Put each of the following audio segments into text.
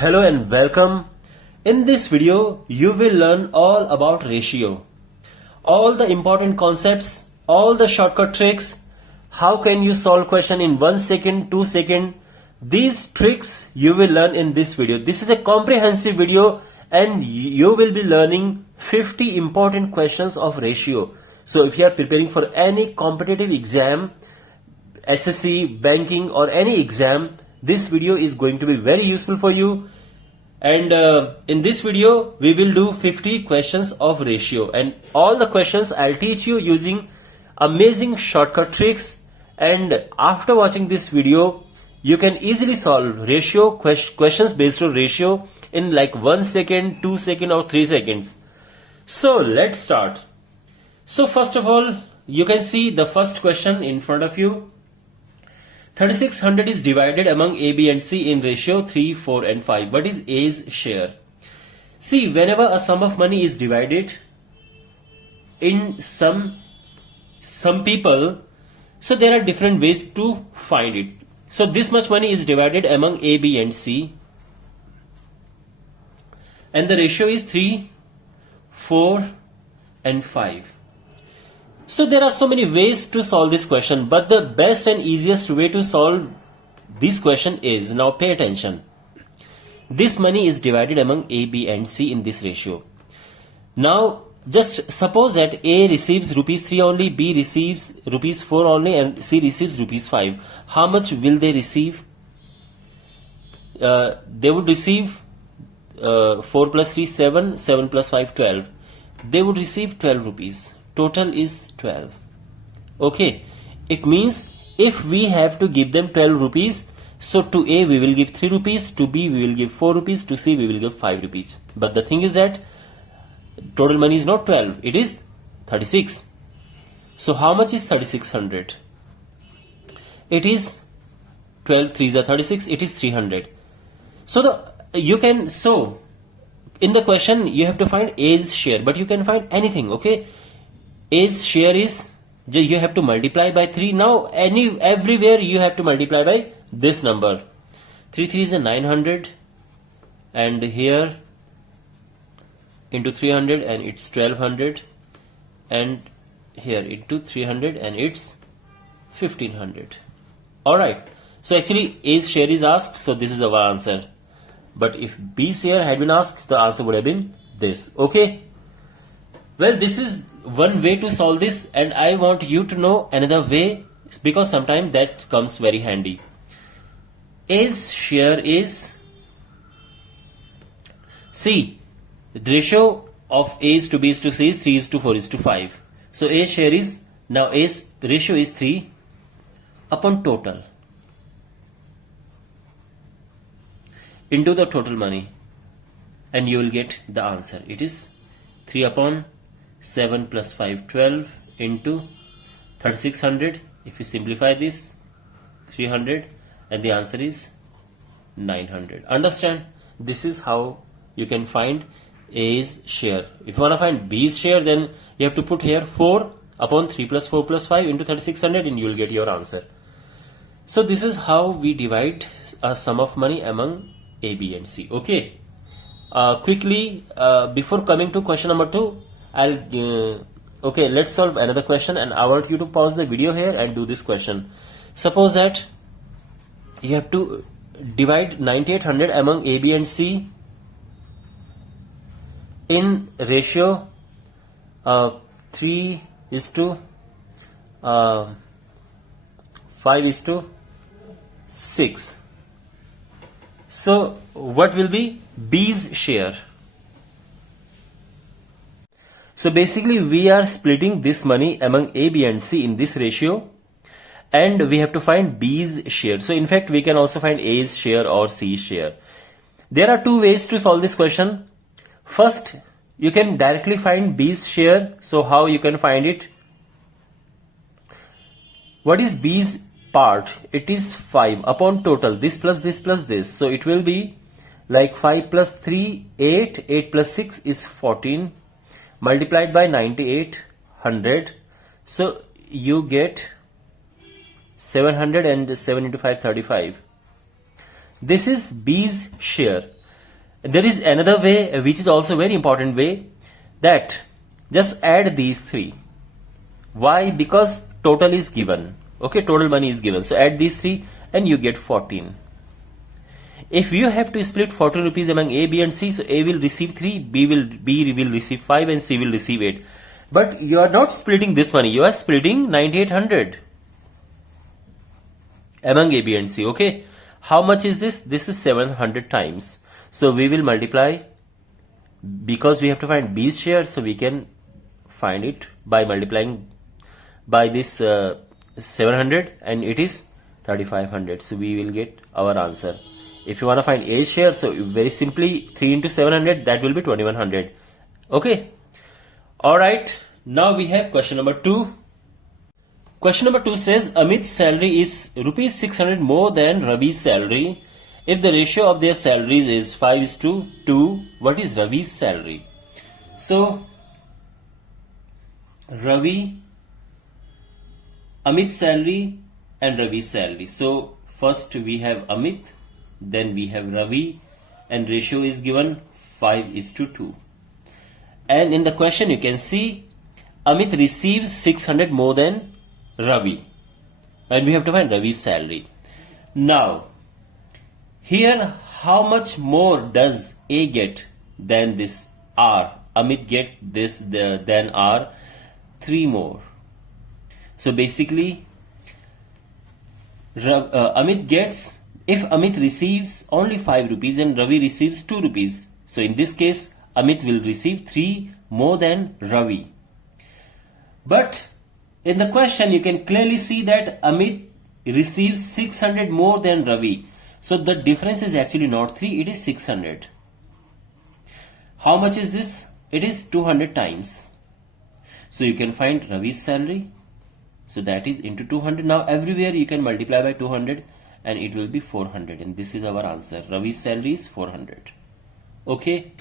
Hello and welcome. In this video, you will learn all about ratio. All the important concepts, all the shortcut tricks, how can you solve question in 1 second, 2 second. These tricks you will learn in this video. This is a comprehensive video and you will be learning 50 important questions of ratio. So if you are preparing for any competitive exam, SSC, banking or any exam, this video is going to be very useful for you. And in this video we will do 50 questions of ratio, and all the questions I'll teach you using amazing shortcut tricks. And after watching this video you can easily solve ratio questions based on ratio in like 1 second, 2 second or 3 seconds. So let's start. So first of all, you can see the first question in front of you. 3600 is divided among A, B and C in ratio 3, 4 and 5. What is A's share? See, whenever a sum of money is divided in some people, so there are different ways to find it. So this much money is divided among A, B and C, and the ratio is 3, 4 and 5. So there are so many ways to solve this question, but the best and easiest way to solve this question is, now pay attention. This money is divided among A, B and C in this ratio. Now just suppose that A receives rupees 3 only, B receives rupees 4 only and C receives rupees 5. How much will they receive? They would receive 4 plus 3, 7, 7 plus 5, 12. They would receive 12 rupees. Total is 12. Okay, it means if we have to give them 12 rupees, so to A we will give 3 rupees, to B we will give 4 rupees, to C we will give 5 rupees. But the thing is that total money is not 12, it is 36. So how much is 3600? It is 12 3s are 36, it is 300. So in the question you have to find A's share, but you can find anything, okay? A's share is, you have to multiply by 3. Now everywhere you have to multiply by this number. 3 3 is a 900, and here into 300 and it's 1200, and here into 300 and it's 1500. Alright, so actually A's share is asked, so this is our answer. But if B's share had been asked, the answer would have been this. Okay, well, this is one way to solve this, and I want you to know another way, because sometimes that comes very handy. A's share is, see, the ratio of A's to B's to C's 3 is to 4 is to 5. So A's share is, now A's ratio is 3 upon total into the total money, and you will get the answer. It is 3 upon 7 plus 5, 12 into 3600. If you simplify this, 300, and the answer is 900. Understand? This is how you can find A's share. If you want to find B's share, then you have to put here 4 upon 3 plus 4 plus 5 into 3600, and you will get your answer. So this is how we divide a sum of money among A, B and C. Okay. Quickly, before coming to question number 2, okay, let's solve another question, and I want you to pause the video here and do this question. Suppose that you have to divide 9800 among A, B and C in ratio 3 is to 5 is to 6. So what will be B's share? So basically we are splitting this money among A, B and C in this ratio, and we have to find B's share. So in fact we can also find A's share or C's share. There are two ways to solve this question. First, you can directly find B's share. So how you can find it? What is B's part? It is 5 upon total, this plus this plus this. So it will be like 5 plus 3, 8, 8 plus 6 is 14, multiplied by 9800. So you get 700, and 7 into 5, 35. This is B's share. There is another way which is also very important way, that just add these three. Why? Because total is given. Okay, total money is given. So add these three and you get 14. If you have to split 14 rupees among A, B and C, so A will receive 3, B will receive 5 and C will receive 8. But you are not splitting this money, you are splitting 9800 among A, B and C. Okay, how much is this? This is 700 times. So we will multiply, because we have to find B's share, so we can find it by multiplying by this 700 and it is 3500. So we will get our answer. If you want to find A's share, so very simply 3 into 700, that will be 2100. Okay. Alright. Now we have question number 2. Question number 2 says Amit's salary is rupees 600 more than Ravi's salary. If the ratio of their salaries is 5:2, what is Ravi's salary? So Amit's salary and Ravi's salary. So first we have Amit, then we have Ravi, and ratio is given 5:2. And in the question you can see Amit receives 600 more than Ravi, and we have to find Ravi's salary. Now here, how much more does A get than this R? Amit get this than R, 3 more. So basically Amit gets, if Amit receives only 5 rupees and Ravi receives 2 rupees, so in this case Amit will receive 3 more than Ravi. But in the question you can clearly see that Amit receives 600 more than Ravi. So the difference is actually not 3, it is 600. How much is this? It is 200 times. So you can find Ravi's salary. So that is into 200. Now everywhere you can multiply by 200 and it will be 400. And this is our answer. Ravi's salary is 400. Okay.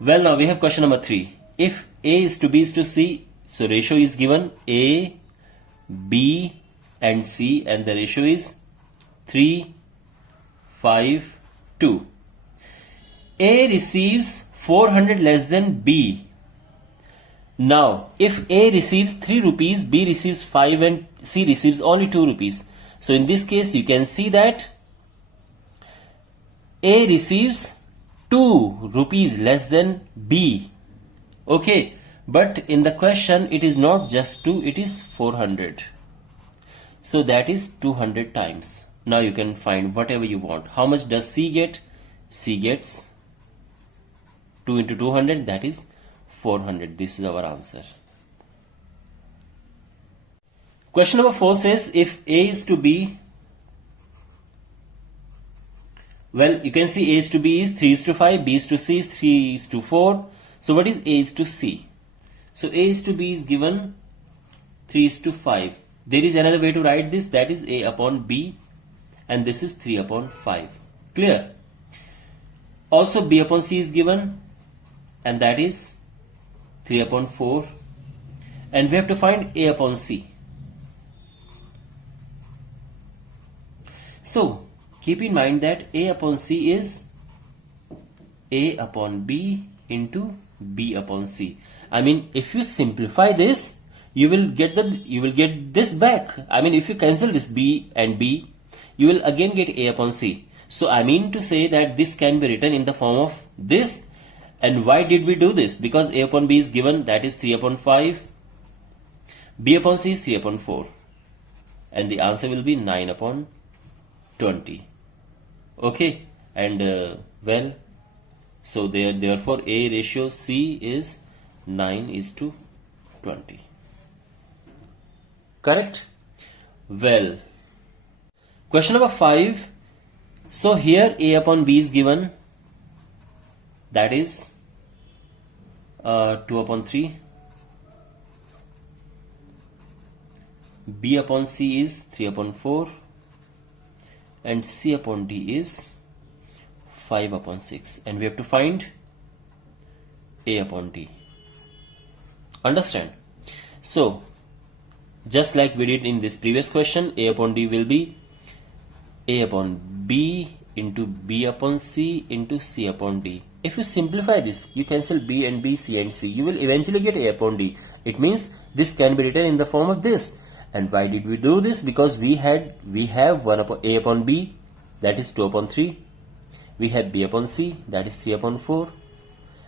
Well, now we have question number 3. If A is to B is to C, so ratio is given A, B and C, and the ratio is 3, 5, 2. A receives 400 less than B. Now, if A receives 3 rupees, B receives 5 and C receives only 2 rupees. So in this case, you can see that A receives 2 rupees less than B. Okay, but in the question, it is not just 2, it is 400. So that is 200 times. Now you can find whatever you want. How much does C get? C gets 2 into 200, that is 400. This is our answer. Question number 4 says if A is to B, well, you can see A is to B is 3 is to 5, B is to C is 3 is to 4. So what is A is to C? So A is to B is given 3 is to 5. There is another way to write this, that is A upon B, and this is 3 upon 5. Clear? Also B upon C is given, and that is 3 upon 4. And we have to find A upon C. So keep in mind that A upon C is A upon B into B upon C. I mean, if you simplify this, you will get this back. I mean, if you cancel this B and B, you will again get A upon C. So I mean to say that this can be written in the form of this. And why did we do this? Because A upon B is given, that is 3 upon 5. B upon C is 3 upon 4. And the answer will be 9 upon 20. Okay. And well, so therefore A ratio C is 9 is to 20. Correct? Well, question number 5. So here A upon B is given, that is 2 upon 3. B upon C is 3 upon 4. And C upon D is 5 upon 6. And we have to find A upon D. Understand? So, just like we did in this previous question, A upon D will be A upon B into B upon C into C upon D. If you simplify this, you cancel B and B, C and C, you will eventually get A upon D. It means this can be written in the form of this. And why did we do this? Because we have 1 upon A upon B, that is 2 upon 3. We have B upon C, that is 3 upon 4.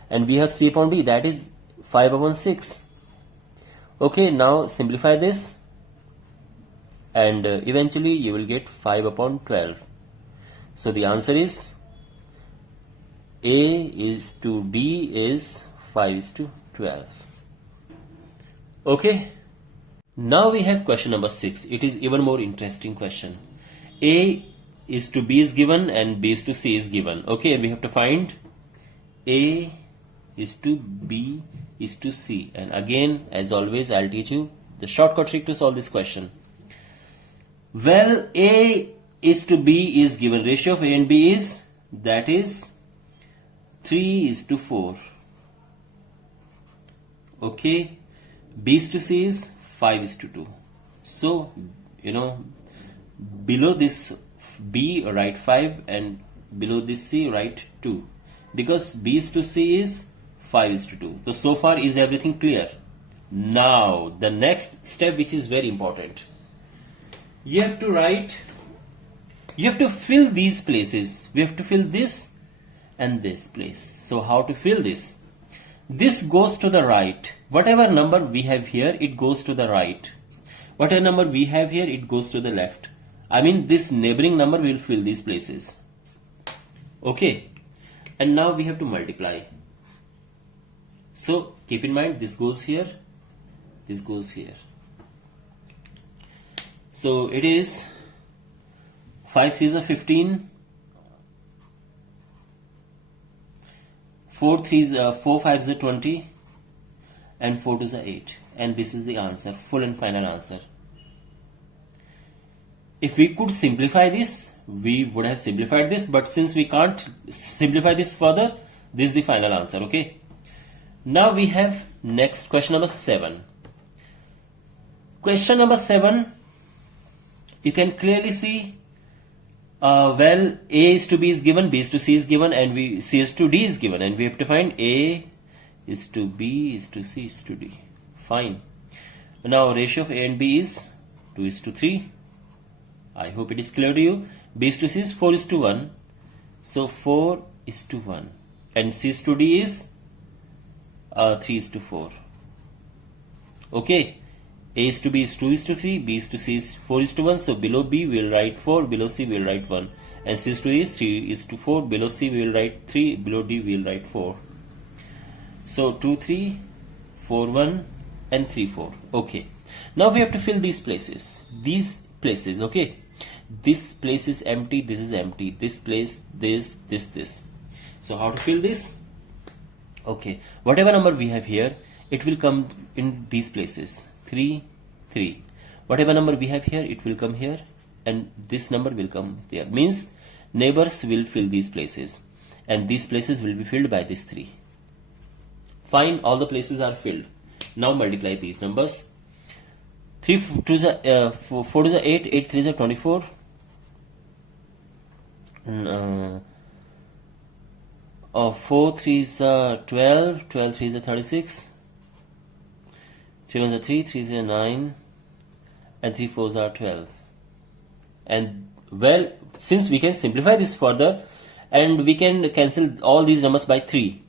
And we have C upon D, that is 5 upon 6. Okay, now simplify this. And eventually you will get 5 upon 12. So the answer is A is to D is 5 is to 12. Okay. Now we have question number 6. It is even more interesting question. A is to B is given and B is to C is given. Okay, we have to find A is to B is to C. And again, as always, I'll teach you the shortcut trick to solve this question. Well, A is to B is given. Ratio of A and B is, that is 3 is to 4. Okay. B is to C is 5 is to 2. So, below this B write 5 and below this C write 2. Because B is to C is 5 is to 2. So far is everything clear? Now, the next step, which is very important. You have to fill these places. We have to fill this and this place. So how to fill this? This goes to the right. Whatever number we have here, it goes to the right. Whatever number we have here, it goes to the left. I mean, this neighboring number will fill these places. Okay. And now we have to multiply. So keep in mind, this goes here, this goes here. So it is 5 3s are 15, 4 5s are 20, and 4 2s are 8. And this is the answer, full and final answer. If we could simplify this, we would have simplified this, but since we can't simplify this further, this is the final answer. Okay. Now we have next question number 7. Question number 7. You can clearly see, well, A is to B is given, B is to C is given, and C is to D is given, and we have to find A is to B is to C is to D. Fine. Now ratio of A and B is 2 is to 3. I hope it is clear to you. B is to C is 4 is to 1. So 4 is to 1. And C is to D is 3 is to 4. Okay. A is to B is 2 is to 3, B is to C is 4 is to 1, so below B we will write 4, below C we will write 1. And C is to D is 3 is to 4, below C we will write 3, below D we will write 4. So 2, 3, 4, 1 and 3, 4. Okay. Now we have to fill these places. Okay. This place is empty, this is empty, this place, this. So how to fill this? Okay. Whatever number we have here, it will come in these places. 3, 3. Whatever number we have here, it will come here, and this number will come there. Means neighbors will fill these places, and these places will be filled by this 3. Fine, all the places are filled. Now multiply these numbers. 3 2s are 4 2s are 8, 8 3s are 24. 4 3s are 12, 12 3s are 36. 3 1s are 3, 3s are 9, and 3 4s are 12. And well, since we can simplify this further, and we can cancel all these numbers by 3.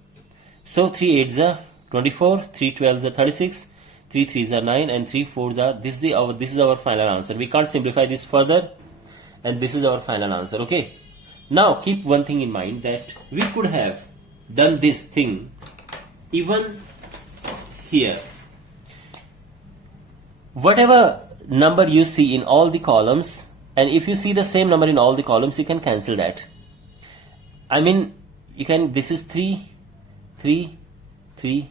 So 3 8s are 24, 3 12s are 36, 3 3s are 9, and 3 4s are, this is our final answer. We can't simplify this further, and this is our final answer. Okay. Now keep one thing in mind, that we could have done this thing even here. Whatever number you see in all the columns, and if you see the same number in all the columns, you can cancel that. I mean, you can, this is 3, 3, 3,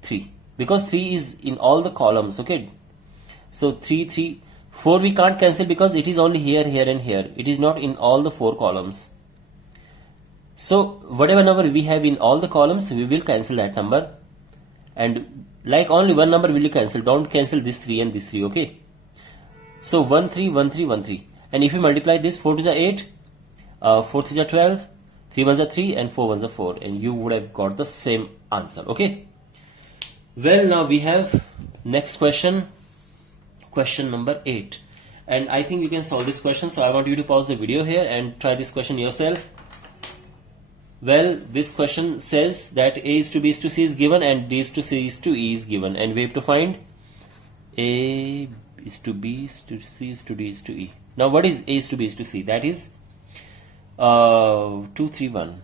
3. Because 3 is in all the columns, okay? So 3, 3, 4 we can't cancel because it is only here, here and here. It is not in all the 4 columns. So whatever number we have in all the columns, we will cancel that number. And like only one number will you cancel. Don't cancel this 3 and this 3, okay? So 1 3 1 3 1 3. And if you multiply this, 4 2s are 8, 4 3 are 12, 3 1s are 3 and 4 1s are 4, and you would have got the same answer. Okay. Well, now we have next question, question number 8, and I think you can solve this question, so I want you to pause the video here and try this question yourself. Well, this question says that A is to B is to C is given and D is to C is to E is given, and we have to find A is to B is to C is to D is to E. Now what is A is to B is to C? That is 2 3 1,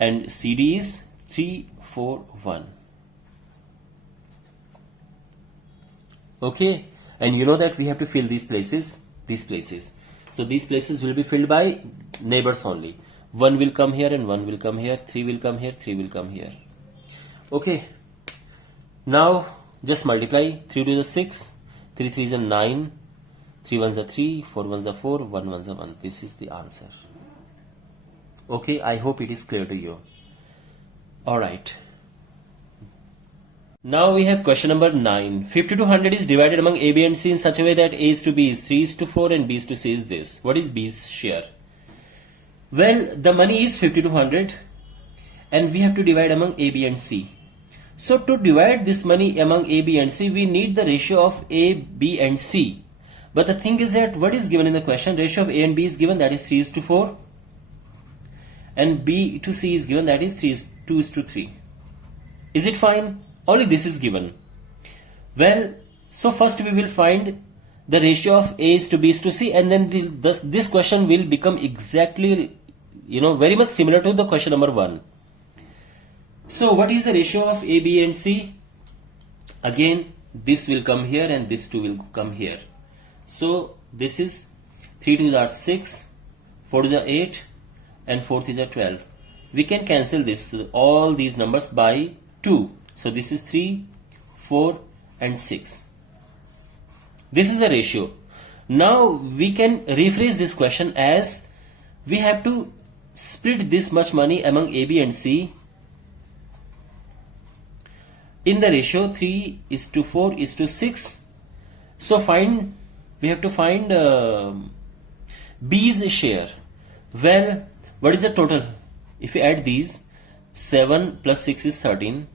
and CD is 3 4 1. Okay, and you know that we have to fill these places. So these places will be filled by neighbors only. 1 will come here and 1 will come here, 3 will come here, 3 will come here. Okay, now just multiply. 3 2 is 6, 3 3 is 9, 3 1s are 3, 4 1s are 4, 1 1s are 1. This is the answer. Okay, I hope it is clear to you. Alright. Now we have question number 9. 50 to 100 is divided among A, B and C in such a way that A is to B is 3 is to 4 and B is to C is this. What is B's share? Well, the money is 50 to 100 and we have to divide among A, B and C. So to divide this money among A, B and C, we need the ratio of A, B and C. But the thing is that what is given in the question? Ratio of A and B is given, that is 3 is to 4. And B to C is given, that is 2 is to 3. Is it fine? Only this is given. Well, so first we will find the ratio of A is to B is to C, and then this question will become exactly, very much similar to the question number 1. So what is the ratio of A, B and C? Again, this will come here and this 2 will come here. So this is 3 2s are 6, 4 2s are 8 and 4 3s are 12. We can cancel this, all these numbers by 2. So this is 3, 4 and 6. This is the ratio. Now we can rephrase this question as we have to split this much money among A, B and C in the ratio 3 is to 4 is to 6. So we have to find B's share. Well, what is the total? If we add these, 7 plus 6 is 13.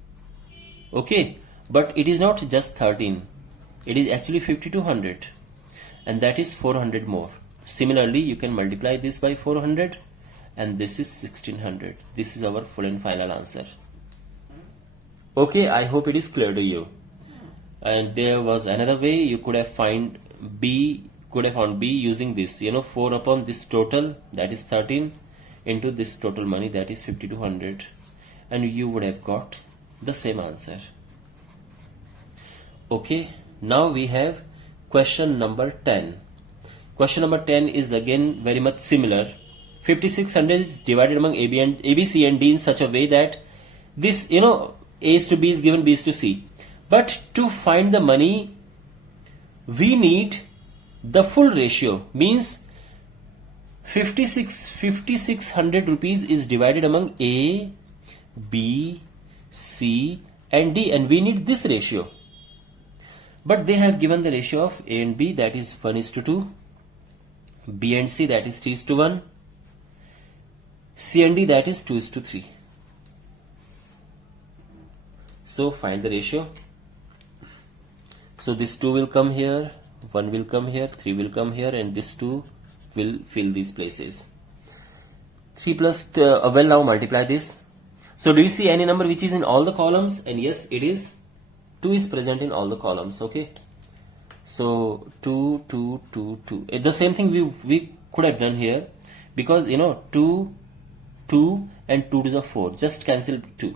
Okay, but it is not just 13. It is actually 50 to 100, and that is 400 more. Similarly, you can multiply this by 400 and this is 1600. This is our full and final answer. Okay, I hope it is clear to you. And there was another way you could have found B using this, 4 upon this total, that is 13, into this total money, that is 50 to 100, and you would have got the same answer. Okay, now we have question number 10. Question number 10 is again very much similar. 5600 is divided among A, B, C and D in such a way that this, A is to B is given, B is to C. But to find the money, we need the full ratio. Means 5600 rupees is divided among A, B, C and D, and we need this ratio. But they have given the ratio of A and B, that is 1 is to 2, B and C, that is 3 is to 1, C and D, that is 2 is to 3. So find the ratio. So this 2 will come here, 1 will come here, 3 will come here, and this 2 will fill these places. 3 plus, well, now multiply this. So do you see any number which is in all the columns? And yes, it is. 2 is present in all the columns. Okay. So 2, 2, 2, 2. The same thing we could have done here, because 2, 2 and 2 to the 4. Just cancel 2.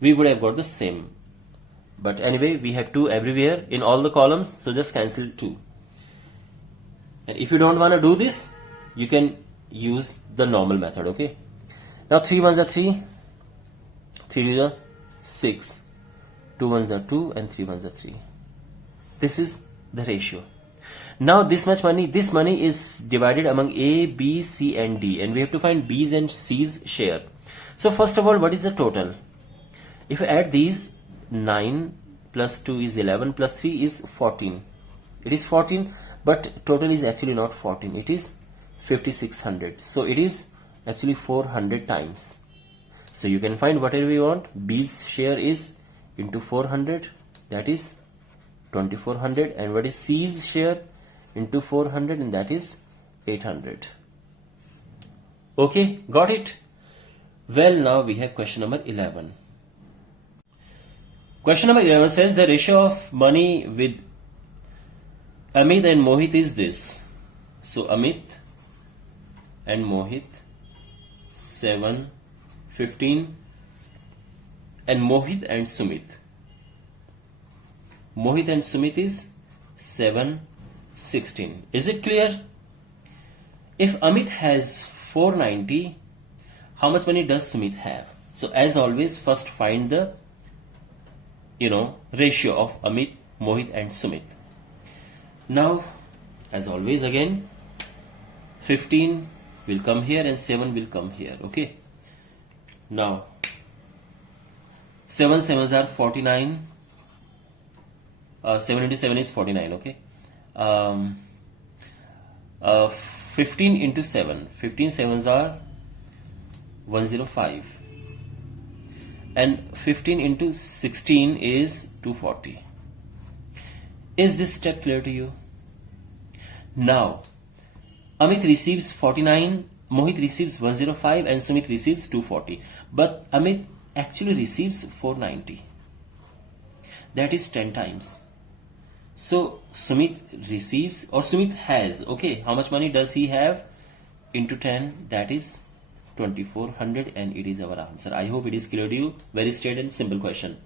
We would have got the same. But anyway, we have 2 everywhere in all the columns. So just cancel 2. And if you don't want to do this, you can use the normal method. Okay. Now 3 1s are 3. 3 2s are 6, 2 1s are 2 and 3 1s are 3. This is the ratio. Now this money is divided among A, B, C and D, and we have to find B's and C's share. So first of all, what is the total? If you add these, 9 plus 2 is 11 plus 3 is 14. It is 14, but total is actually not 14. It is 5600. So it is actually 400 times. So you can find whatever you want. B's share is into 400, that is 2400, and what is C's share into 400, and that is 800. Okay, got it? Well, now we have question number 11. Question number 11 says the ratio of money with Amit and Mohit is this. So Amit and Mohit 7, 15, and Mohit and Sumit. Mohit and Sumit is 7, 16. Is it clear? If Amit has 490, how much money does Sumit have? So as always, first find the ratio of Amit, Mohit and Sumit. Now, as always again, 15 will come here and 7 will come here. Okay. Now, 7 sevens are 49. 7 into 7 is 49. Okay. 15 into 7. 15 sevens are 105. And 15 into 16 is 240. Is this step clear to you? Now, Amit receives 49, Mohit receives 105, and Sumit receives 240. But Amit actually receives 490. That is 10 times. So Sumit receives, or Sumit has, okay, how much money does he have? Into 10, that is 2400, and it is our answer. I hope it is clear to you. Very straight and simple question.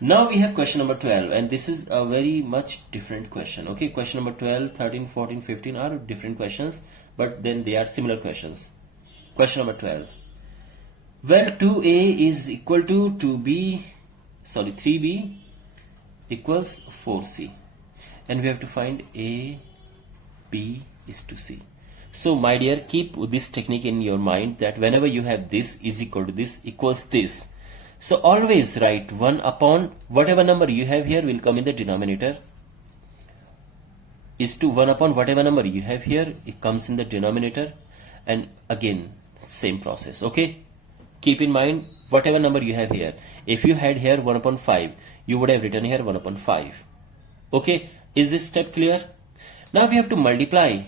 Now we have question number 12, and this is a very much different question. Okay, question number 12, 13, 14, 15 are different questions, but then they are similar questions. Question number 12. Well, 2a is equal to 3b equals 4c, and we have to find a, b is to c. So my dear, keep this technique in your mind that whenever you have this is equal to this equals this, so always write 1 upon whatever number you have here will come in the denominator, is to 1 upon whatever number you have here, it comes in the denominator, and again same process. Okay, keep in mind whatever number you have here. If you had here 1 upon 5, you would have written here 1 upon 5. Okay, is this step clear? Now we have to multiply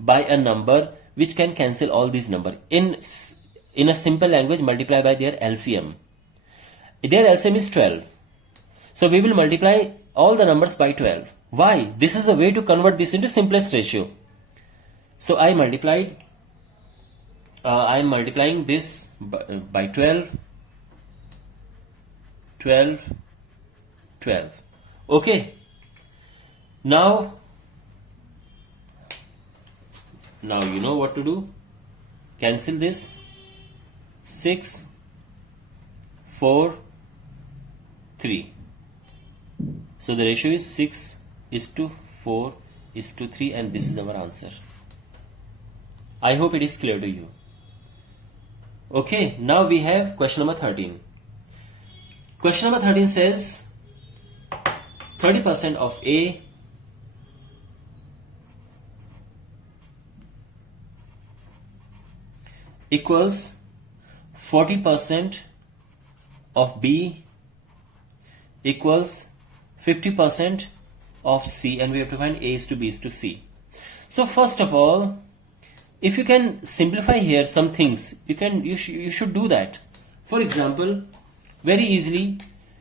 by a number which can cancel all these numbers. In a simple language, multiply by their LCM. Their LCM is 12. So we will multiply all the numbers by 12. Why? This is the way to convert this into simplest ratio. So I am multiplying this by 12, 12, 12. Okay. Now you know what to do. Cancel this. 6, 4, 3. So the ratio is 6 is to 4 is to 3, and this is our answer. I hope it is clear to you. Okay, now we have question number 13. Question number 13 says 30% of A equals 40% of B equals 50% of C, and we have to find A is to B is to C. So first of all, if you can simplify here some things, you should do that. For example, very easily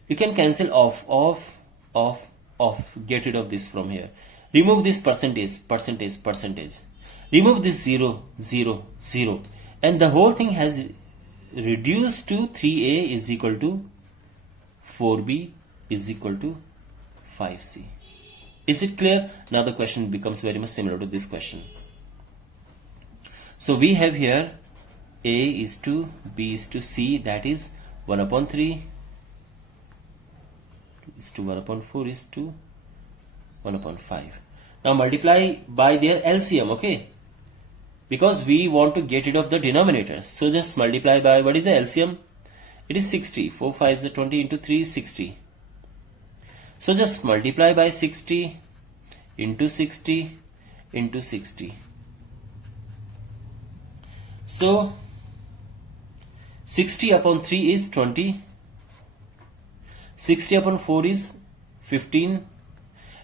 you can cancel off, get rid of this from here. Remove this percentage. Remove this 0, 0, 0, and the whole thing has reduced to 3a is equal to 4b is equal to 5c. Is it clear? Now the question becomes very much similar to this question. So we have here a is to b is to c, that is 1 upon 3 is to 1 upon 4 is to 1 upon 5. Now multiply by their LCM, okay? Because we want to get rid of the denominators. So just multiply by, what is the LCM? It is 60. 4 5s are 20 into 3 is 60. So just multiply by 60 into 60 into 60. So 60 upon 3 is 20, 60 upon 4 is 15,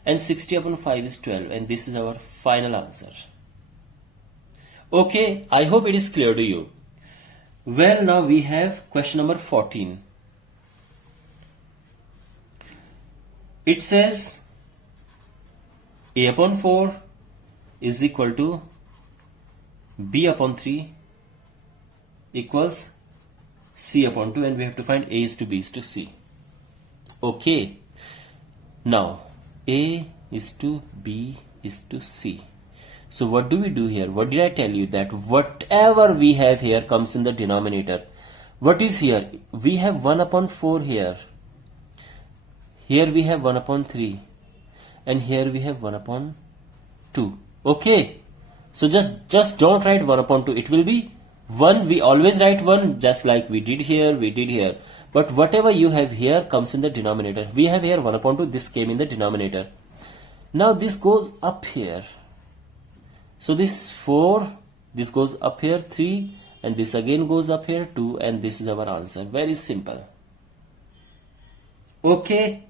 and 60 upon 5 is 12, and this is our final answer. Okay, I hope it is clear to you. Well, now we have question number 14. It says a upon 4 is equal to b upon 3 equals c upon 2, and we have to find a is to b is to c. Okay, now a is to b is to c. So what do we do here? What did I tell you? That whatever we have here comes in the denominator. What is here? We have 1 upon 4 here. Here we have 1 upon 3. And here we have 1 upon 2. Okay. So just don't write 1 upon 2. It will be 1. We always write 1 just like we did here. But whatever you have here comes in the denominator. We have here 1 upon 2. This came in the denominator. Now this goes up here. So this 4, this goes up here 3, and this again goes up here 2, and this is our answer. Very simple. Okay.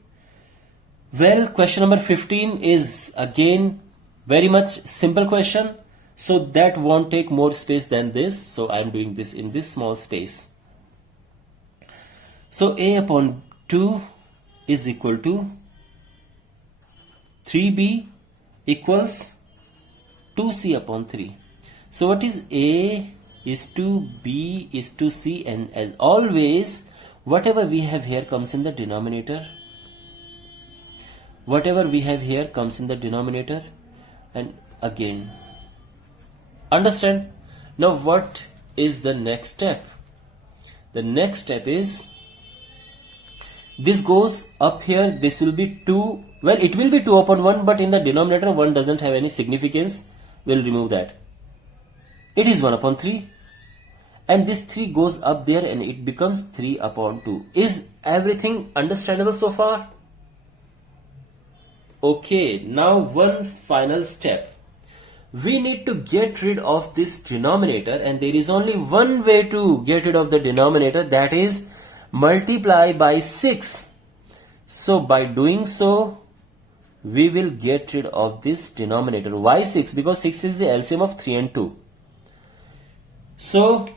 Well, question number 15 is again very much simple question. So that won't take more space than this. So I am doing this in this small space. So a upon 2 is equal to 3b equals 2c upon 3. So what is a is to b is to c, and as always whatever we have here comes in the denominator. Whatever we have here comes in the denominator. And again, understand. Now what is the next step? The next step is this goes up here. This will be 2. Well, it will be 2 upon 1, but in the denominator 1 doesn't have any significance. We'll remove that. It is 1 upon 3, and this 3 goes up there and it becomes 3 upon 2. Is everything understandable so far? Okay, now one final step. We need to get rid of this denominator, and there is only one way to get rid of the denominator, that is multiply by 6. So by doing so, we will get rid of this denominator. Why 6? Because 6 is the LCM of 3 and 2. So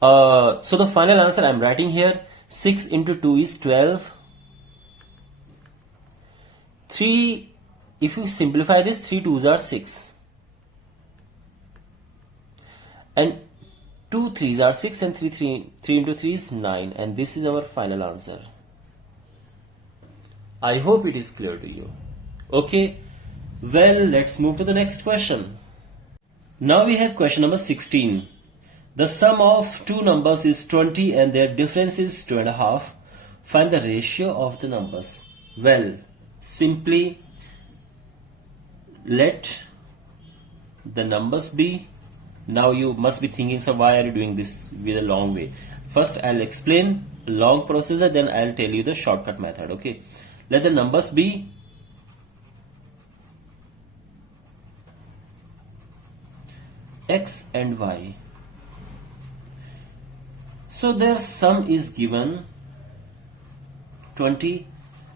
the final answer I am writing here, 6 into 2 is 12. 3, if you simplify this, 3 2s are 6. And 2 3s are 6, and 3 into 3 is 9. And this is our final answer. I hope it is clear to you. Okay, well, let's move to the next question. Now we have question number 16. The sum of two numbers is 20 and their difference is 2.5. Find the ratio of the numbers. Well, simply let the numbers be. Now you must be thinking, so why are you doing this with a long way? First I'll explain long procedure, then I'll tell you the shortcut method. Okay, let the numbers be x and y. So their sum is given 20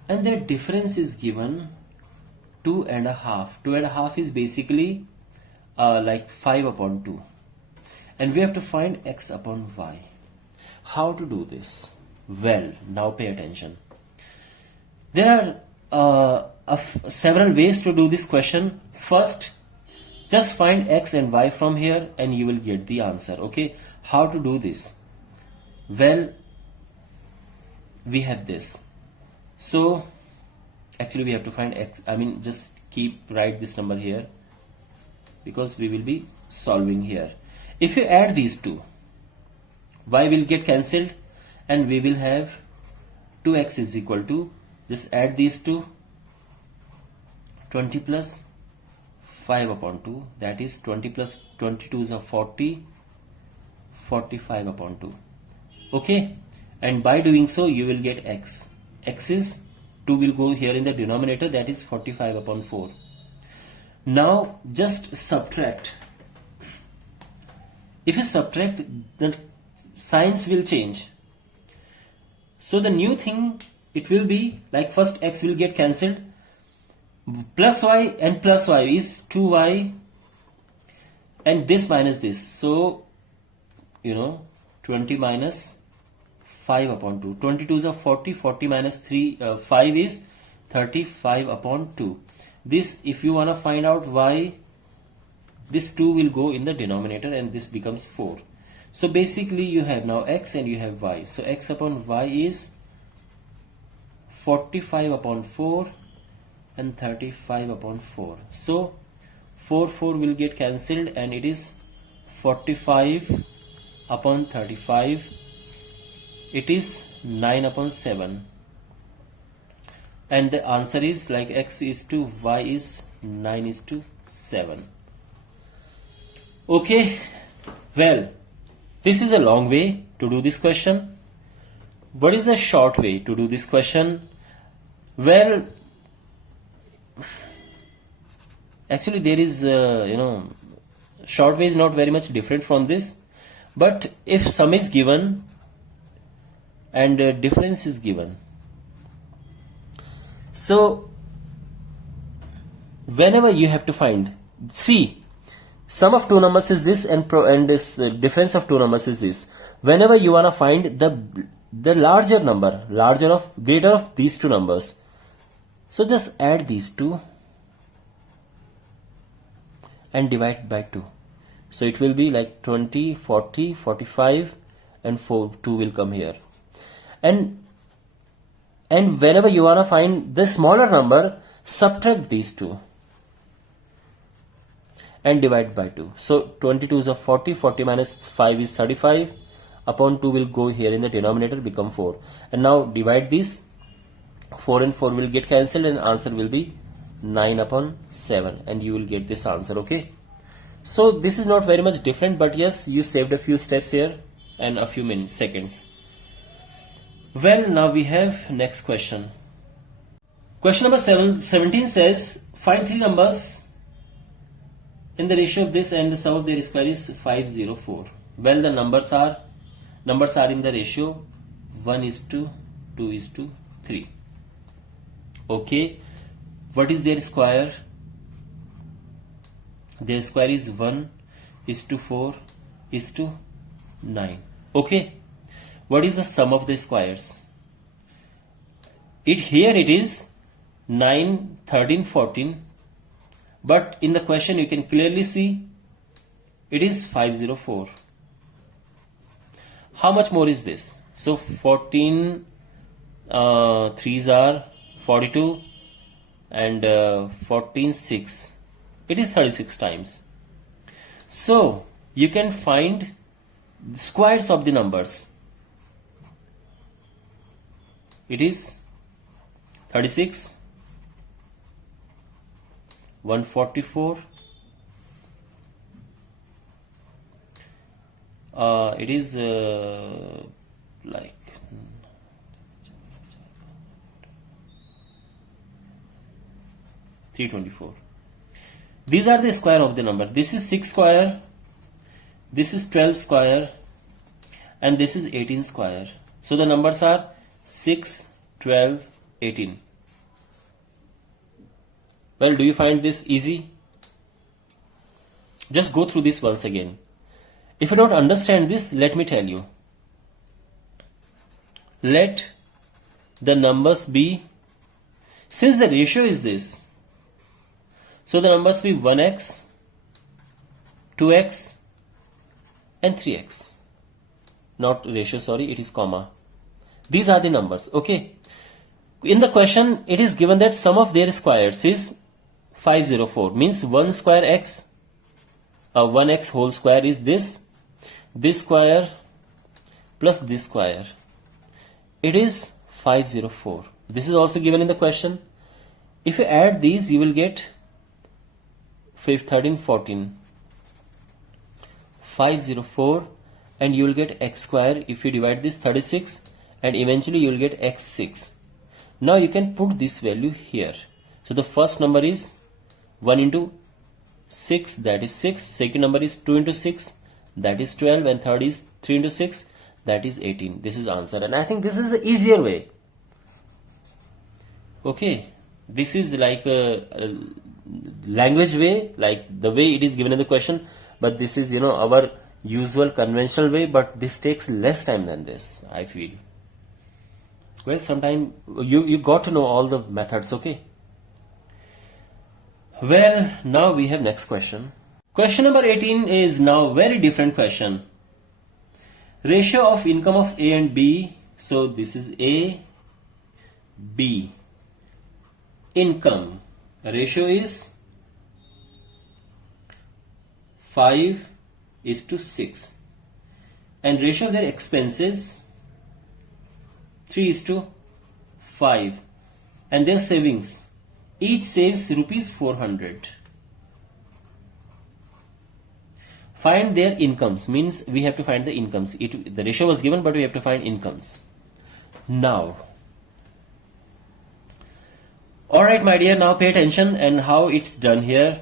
and their difference is given 2.5. 2.5 is basically like 5 upon 2, and we have to find x upon y. How to do this? Well, now pay attention. There are several ways to do this question. First, just find x and y from here and you will get the answer. Okay, how to do this? Well, we have this. So actually we have to find x. I mean, just write this number here because we will be solving here. If you add these two, y will get cancelled and we will have 2x is equal to, just add these two, 20 plus 5 upon 2, that is 20 plus 22 is a 40, 45 upon 2. Okay, and by doing so you will get x. X is 2 will go here in the denominator, that is 45 upon 4. Now just subtract If you subtract, the signs will change. So the new thing, it will be like first x will get cancelled. Plus y and plus y is 2y and this minus this. So, 20 minus 5 upon 2. 22 is 40. 40 minus 5 is 35 upon 2. This, if you want to find out y, this 2 will go in the denominator and this becomes 4. So basically you have now x and you have y. So x upon y is 45 upon 4 and 35 upon 4. So 4 will get cancelled and it is 45 upon 35. It is 9 upon 7. And the answer is like x is to y is 9 is to 7. Okay, well, this is a long way to do this question. What is the short way to do this question? Well, actually there is, short way is not very much different from this. But if sum is given and difference is given, so whenever you have to find, see, sum of two numbers is this and this difference of two numbers is this. Whenever you want to find the larger number, greater of these two numbers, so just add these two and divide by 2. So it will be like 20, 40, 45 and 2 will come here. And whenever you want to find the smaller number, subtract these two and divide by 2. So 22 is 40, 40 minus 5 is 35, upon 2 will go here in the denominator, become 4. And now divide this, 4 and 4 will get cancelled and answer will be 9 upon 7 and you will get this answer, okay? So this is not very much different, but yes, you saved a few steps here and a few seconds. Well, now we have next question. Question number 17 says, find three numbers in the ratio of this and the sum of their square is 504. Well, the numbers are in the ratio 1 is to 2 is to 3. Okay, what is their square? Their square is 1 is to 4 is to 9. Okay, what is the sum of the squares? Here it is 9, 13, 14. But in the question you can clearly see it is 504. How much more is this? So 14 threes are 42 and 14 6. It is 36 times. So you can find the squares of the numbers. It is 36, 144, it is like 324. These are the square of the number. This is 6 square, this is 12 square and this is 18 square. So the numbers are 6, 12, 18. Well, do you find this easy? Just go through this once again. If you don't understand this, let me tell you. Let the numbers be, since the ratio is this, so the numbers be 1x, 2x and 3x. Not ratio, sorry, it is comma. These are the numbers, okay? In the question, it is given that sum of their squares is 504, means 1 square x, 1x whole square is this square plus this square. It is 504. This is also given in the question. If you add these, you will get 13, 14. 504 and you will get x square. If you divide this 36 and eventually you will get x6. Now you can put this value here. So the first number is 1 into 6, that is 6. Second number is 2 into 6, that is 12, and third is 3 into 6, that is 18. This is answer, and I think this is the easier way. Okay, this is like a language way, like the way it is given in the question, but this is, you know, our usual conventional way, but this takes less time than this, I feel. Well, sometime you got to know all the methods, okay? Well, now we have next question. Question number 18 is now very different question. Ratio of income of A and B. So this is A, B. Income. Ratio is 5:6. And ratio of their expenses 3:5. And their savings. Each saves rupees 400. Find their incomes, means we have to find the incomes. The ratio was given, but we have to find incomes. Now, alright my dear, now pay attention and how it's done here.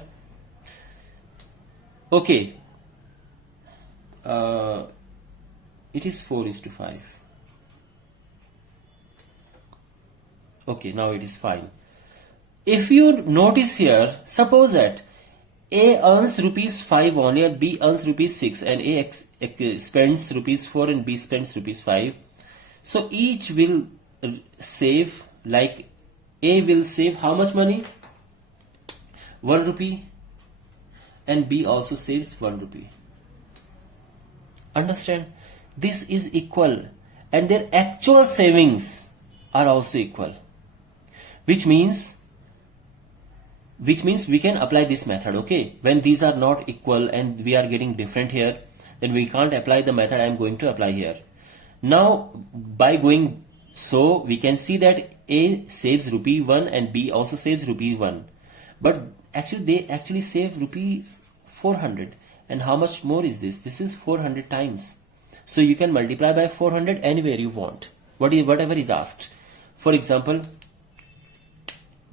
Okay, it is 4:5. Okay, now it is fine. If you notice here, suppose that A earns rupees 5 on year, B earns rupees 6, and A spends rupees 4 and B spends rupees 5. So each will save, like A will save how much money? 1 rupee, and B also saves 1 rupee. Understand? This is equal, and their actual savings are also equal, which means we can apply this method. Okay, when these are not equal and we are getting different here, then we can't apply the method I am going to apply here. Now by going so, we can see that A saves rupee 1 and B also saves rupee 1, but actually they actually save rupees 400. And how much more is this? This is 400 times. So you can multiply by 400 anywhere you want, whatever is asked. For example,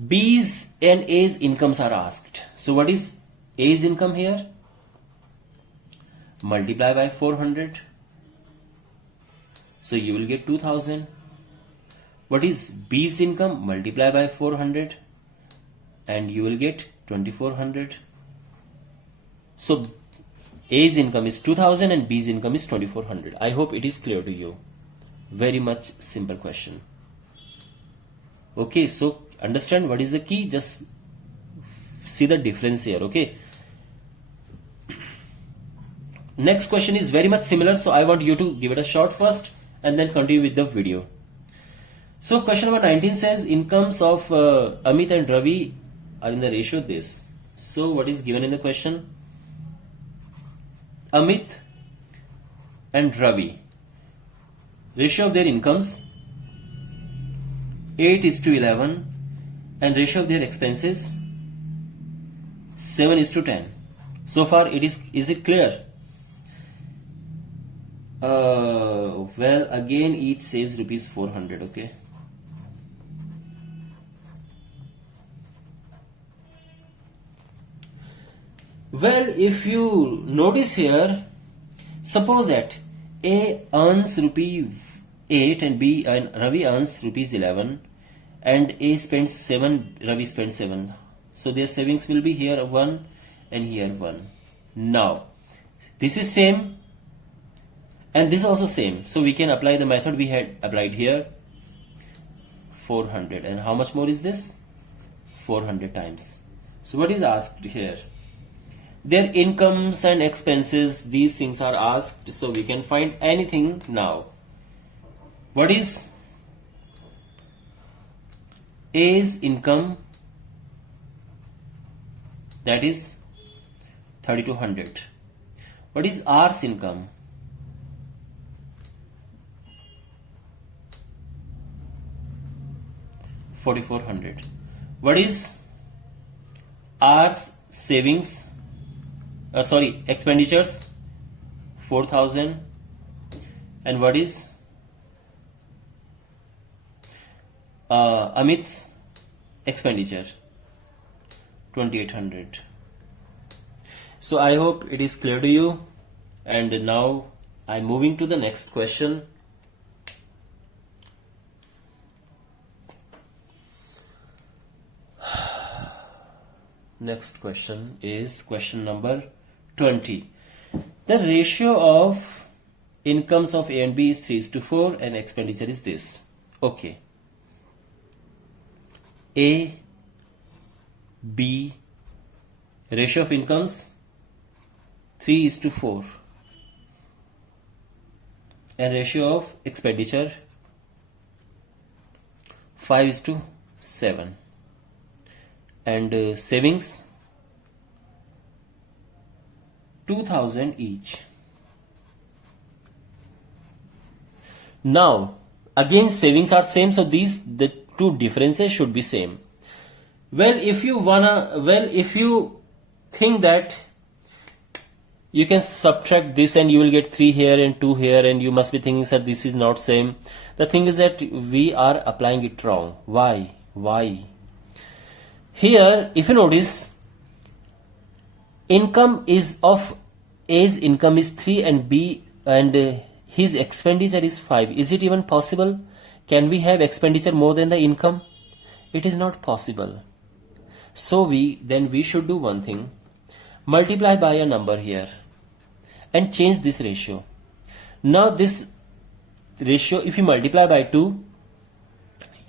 B's and A's incomes are asked. So what is A's income here? Multiply by 400. So you will get 2000. What is B's income? Multiply by 400 and you will get 2400. So A's income is 2000 and B's income is 2400. I hope it is clear to you. Very much simple question. Okay, so understand what is the key, just see the difference here. Okay, next question is very much similar, so I want you to give it a shot first and then continue with the video. So question number 19 says incomes of Amit and Ravi are in the ratio this. So what is given in the question? Amit and Ravi, ratio of their incomes 8:11, and ratio of their expenses 7:10. So far is it clear? Well, again each saves rupees 400. Okay, well, if you notice here, suppose that A earns rupees 8 and B and Ravi earns rupees 11, and A spends 7, Ravi spends 7. So their savings will be here 1 and here 1. Now this is same and this is also same, so we can apply the method we had applied here. 400, and how much more is this? 400 times. So what is asked here? Their incomes and expenses, these things are asked, so we can find anything now. What is A's income? That is 3200. What is R's income? $4,400. What is R's savings? Expenditures? 4,000. And what is Amit's expenditure? 2,800. So I hope it is clear to you. And now I'm moving to the next question. Next question is question number 20. The ratio of incomes of A and B is 3:4 and expenditure is this. Okay. A, B, ratio of incomes 3:4 and ratio of expenditure 5:7 and savings 2000 each. Now again savings are same, so the two differences should be same. If you think that you can subtract this and you will get 3 here and 2 here, and you must be thinking that this is not same. The thing is that we are applying it wrong. Why? Here, if you notice, income is of A's income is 3 and B and his expenditure is 5. Is it even possible? Can we have expenditure more than the income? It is not possible. So we should do one thing. Multiply by a number here and change this ratio. Now this ratio, if you multiply by 2,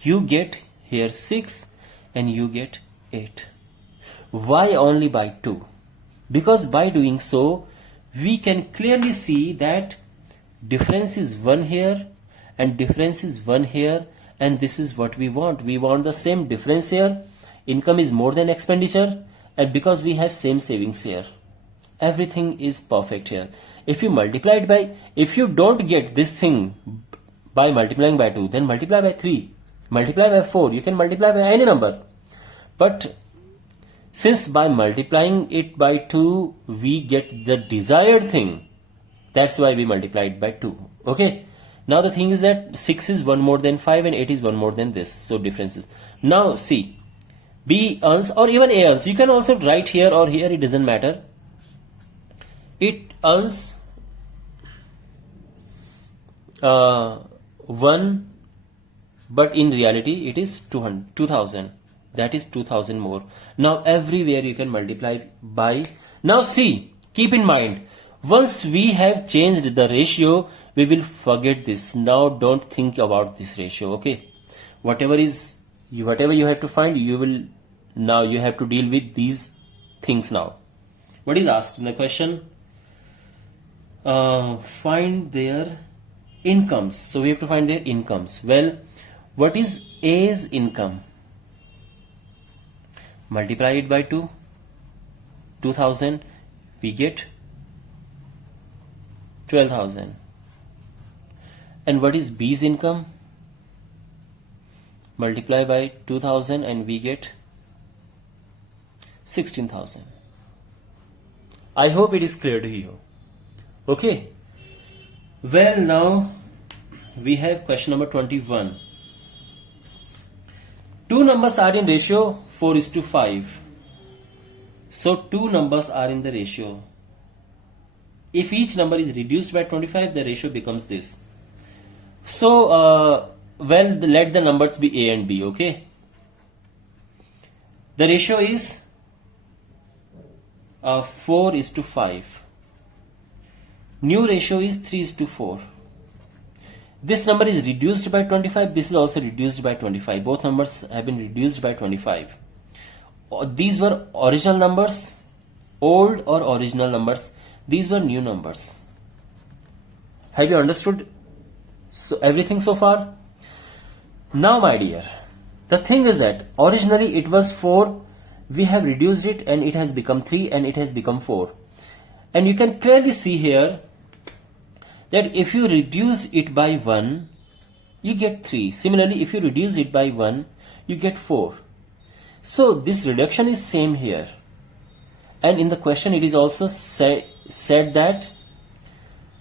you get here 6 and you get 8. Why only by 2? Because by doing so, we can clearly see that difference is 1 here and difference is 1 here, and this is what we want. We want the same difference here. Income is more than expenditure, and because we have same savings here, everything is perfect here. If you multiply it by, if you don't get this thing by multiplying by 2, then multiply by 3, multiply by 4, you can multiply by any number. But since by multiplying it by 2 we get the desired thing, that's why we multiplied by 2. Okay. Now the thing is that 6 is 1 more than 5 and 8 is 1 more than this. So differences. Now see, B earns or even A earns. You can also write here or here, it doesn't matter. It earns 1, but in reality it is 2000. That is 2000 more. Now everywhere you can multiply by. Now see, keep in mind, once we have changed the ratio, we will forget this. Now don't think about this ratio. Okay, whatever you have to find, you have to deal with these things now. What is asked in the question? Find their incomes. So we have to find their incomes. Well, what is A's income? Multiply it by 2, 2000, we get 12,000. And what is B's income? Multiply by 2000 and we get 16,000. I hope it is clear to you. Okay. Well, now we have question number 21. Two numbers are in ratio 4:5. So two numbers are in the ratio. If each number is reduced by 25, the ratio becomes this. So, let the numbers be A and B, okay? The ratio is 4:5. New ratio is 3:4. This number is reduced by 25. This is also reduced by 25. Both numbers have been reduced by 25. These were original numbers, old or original numbers. These were new numbers. Have you understood everything so far? Now, my dear, the thing is that originally it was 4. We have reduced it and it has become 3 and it has become 4. And you can clearly see here that if you reduce it by 1, you get 3. Similarly, if you reduce it by 1, you get 4. So this reduction is same here. And in the question it is also said that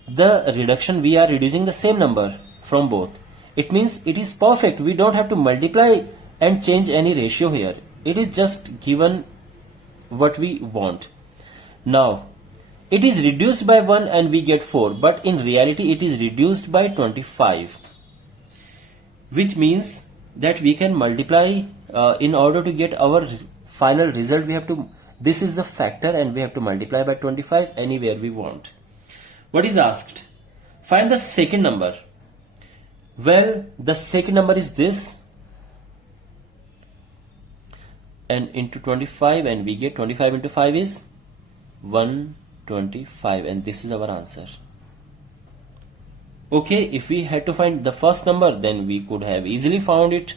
the reduction, we are reducing the same number from both. It means it is perfect. We don't have to multiply and change any ratio here. It is just given what we want. Now, It is reduced by 1 and we get 4, but in reality it is reduced by 25, which means that we can multiply in order to get our final result. We have to, this is the factor and we have to multiply by 25 anywhere we want. What is asked? Find the second number. Well, the second number is this, and into 25, and we get 25 into 5 is 125, and this is our answer. Okay, if we had to find the first number, then we could have easily found it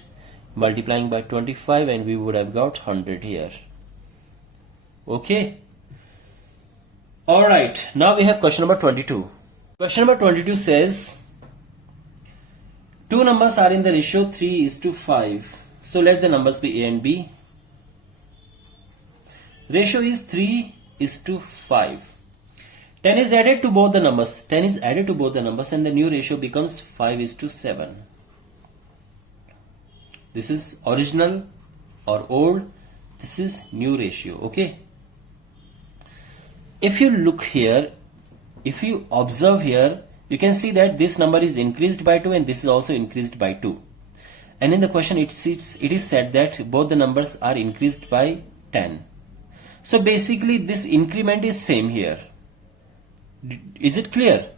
multiplying by 25 and we would have got 100 here. Okay. Alright, now we have question number 22. Question number 22 says, two numbers are in the ratio 3:5. So let the numbers be A and B. Ratio is 3:5. 10 is added to both the numbers. 10 is added to both the numbers and the new ratio becomes 5:7. This is original or old. This is new ratio. Okay. If you look here, if you observe here, you can see that this number is increased by 2 and this is also increased by 2. And in the question it is said that both the numbers are increased by 10. So basically this increment is same here. Is it clear?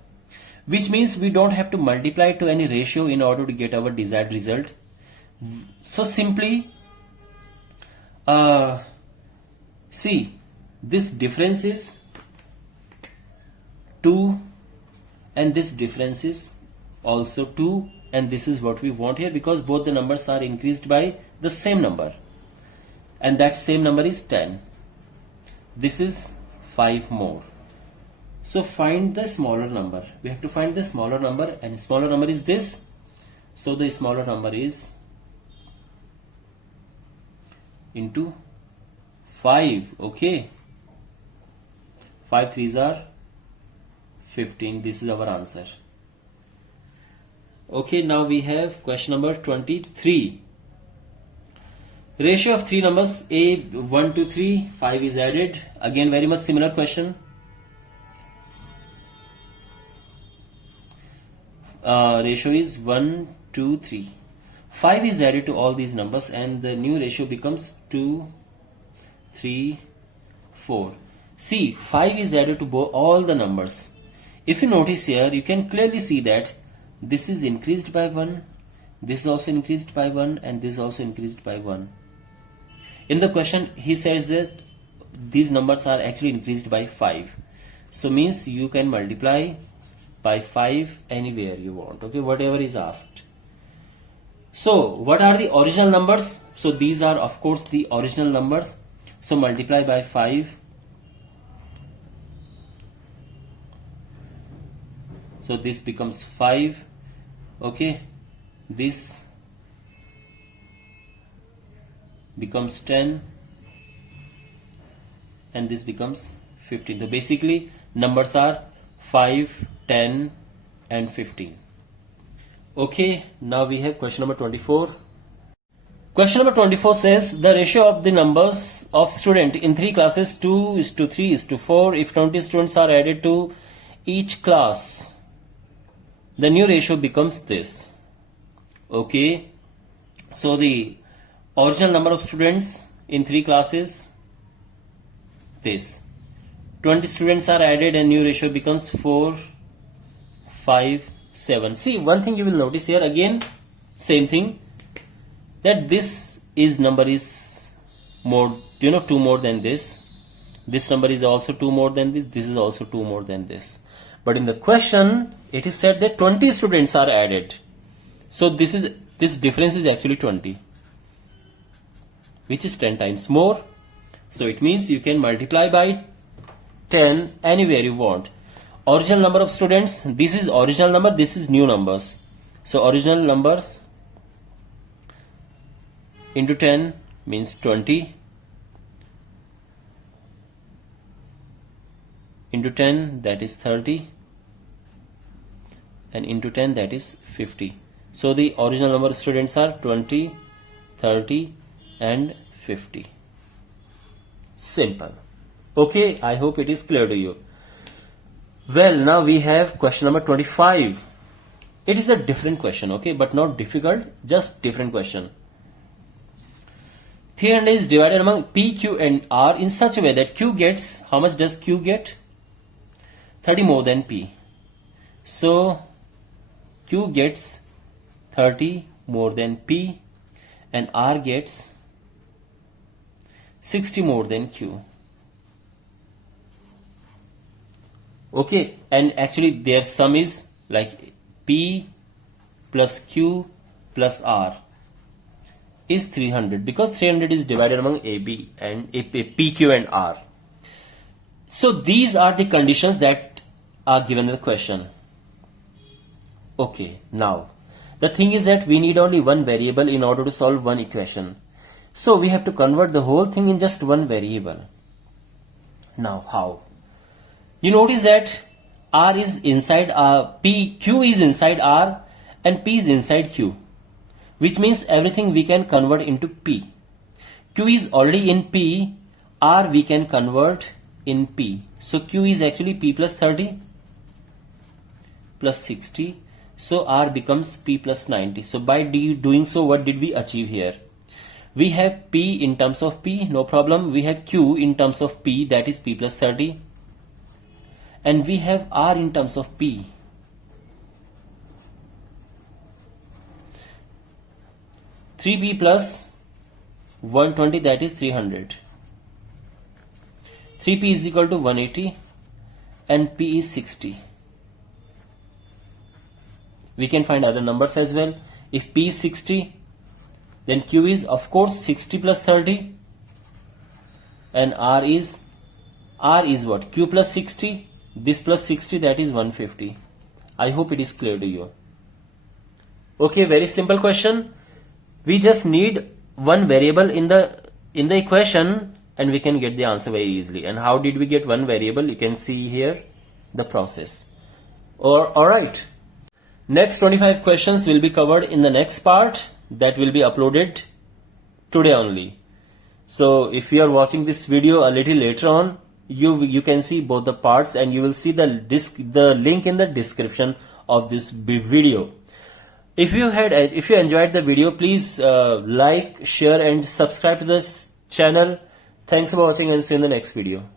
Which means we don't have to multiply to any ratio in order to get our desired result. So simply see, this difference is 2 and this difference is also 2, and this is what we want here because both the numbers are increased by the same number, and that same number is 10. This is 5 more. So find the smaller number. We have to find the smaller number, and smaller number is this. So the smaller number is into 5. Okay, 5 threes are 15. This is our answer. Okay, now we have question number 23. Ratio of three numbers A, 1 to 3, 5 is added. Again, very much similar question. Ratio is 1, 2, 3. 5 is added to all these numbers and the new ratio becomes 2, 3, 4. See, 5 is added to all the numbers. If you notice here, you can clearly see that this is increased by 1, this is also increased by 1, and this is also increased by 1. In the question, he says that these numbers are actually increased by 5. So means you can multiply by 5 anywhere you want. Okay, whatever is asked. So what are the original numbers? So these are of course the original numbers. So multiply by 5. So this becomes 5. Okay, this becomes 10 and this becomes 15. So basically numbers are 5, 10 and 15. Okay, now we have question number 24. Question number 24 says the ratio of the numbers of student in 3 classes 2:3:4. If 20 students are added to each class, the new ratio becomes this. Okay, so the original number of students in 3 classes, this. 20 students are added and new ratio becomes 4, 5, 7. See, one thing you will notice here again, same thing, that this is number is more, 2 more than this. This number is also 2 more than this. This is also 2 more than this. But in the question, it is said that 20 students are added. So this difference is actually 20, which is 10 times more. So it means you can multiply by 10 anywhere you want. Original number of students, this is original number, this is new numbers. So original numbers into 10 means 20. Into 10 that is 30. And into 10 that is 50. So the original number of students are 20, 30 and 50. Simple. Okay, I hope it is clear to you. Well, now we have question number 25. It is a different question, okay, but not difficult, just different question. 300 is divided among P, Q and R in such a way that Q gets, how much does Q get? 30 more than P. So, Q gets 30 more than P and R gets 60 more than Q. Okay, and actually their sum is like P plus Q plus R is 300 because 300 is divided among AB and P, Q and R. So these are the conditions that are given in the question. Okay, now the thing is that we need only one variable in order to solve one equation. So we have to convert the whole thing in just one variable. Now how? You notice that R is inside Q is inside R and P is inside Q, which means everything we can convert into P. Q is already in P, R we can convert in P. So Q is actually P plus 30 plus 60. So R becomes P plus 90. So by doing so, what did we achieve here? We have P in terms of P, no problem. We have Q in terms of P, that is P plus 30. And we have R in terms of P. (3P plus 120, that is 300. 3P is equal to 180 and P is 60. We can find other numbers as well. If P is 60, then Q is of course 60 plus 30 and R is what? Q plus 60. This plus 60, that is 150. I hope it is clear to you. Okay, very simple question. We just need one variable in the equation and we can get the answer very easily. And how did we get one variable? You can see here the process. Alright. Next 25 questions will be covered in the next part that will be uploaded today only. So if you are watching this video a little later on, you can see both the parts and you will see the link in the description of this video. If you enjoyed the video, please like, share and subscribe to this channel. Thanks for watching and see you in the next video.